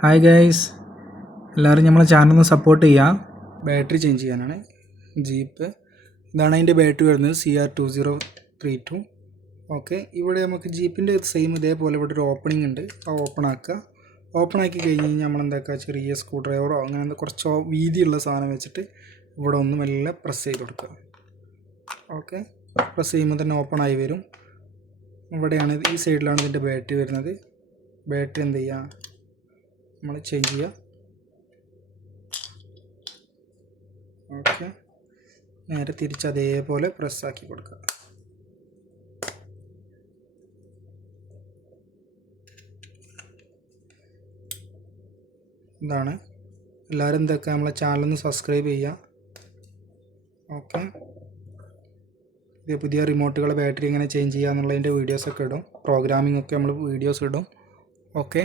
Hi guys, എല്ലാവരും നമ്മളെ channel ഒന്ന് സപ്പോർട്ട് ചെയ്യുക. ബാറ്ററി ചേഞ്ച് ചെയ്യാനാണ് ജീപ്പ്. ഇതാണ് അതിൻ്റെ ബാറ്ററി വരുന്നത്, CR2032. ഓക്കെ, ഇവിടെ നമുക്ക് ജീപ്പിൻ്റെ സെയിം ഇതേപോലെ ഇവിടെ ഒരു ഓപ്പണിംഗ് ഉണ്ട്. ആ ഓപ്പൺ ആക്കുക. ഓപ്പൺ ആക്കി കഴിഞ്ഞ് കഴിഞ്ഞാൽ നമ്മളെന്താക്കുക, ചെറിയ സ്ക്രൂ ഡ്രൈവറോ അങ്ങനെ കുറച്ചോ വീതിയുള്ള സാധനം വെച്ചിട്ട് ഇവിടെ ഒന്ന് മെല്ലെ പ്രസ് ചെയ്ത് കൊടുക്കുക. ഓക്കെ, പ്രസ് ചെയ്യുമ്പോൾ തന്നെ ഓപ്പൺ ആയി വരും. ഇവിടെയാണ്, ഈ സൈഡിലാണ് ഇതിൻ്റെ ബാറ്ററി വരുന്നത്. ബാറ്ററി എന്ത് ചെയ്യുക, നമ്മൾ ചേഞ്ച് ചെയ്യുക. ഓക്കെ, നേരെ തിരിച്ച് അതേപോലെ പ്രസ്സാക്കി കൊടുക്കുക. ഇതാണ്. എല്ലാവരും എന്തൊക്കെ നമ്മളെ ചാനലൊന്ന് സബ്സ്ക്രൈബ് ചെയ്യുക. ഓക്കെ, പുതിയ റിമോട്ടുകളെ ബാറ്ററി എങ്ങനെ ചേഞ്ച് ചെയ്യുക എന്നുള്ളതിൻ്റെ വീഡിയോസൊക്കെ ഇടും. പ്രോഗ്രാമിംഗ് ഒക്കെ നമ്മൾ വീഡിയോസ് ഇടും. ഓക്കെ.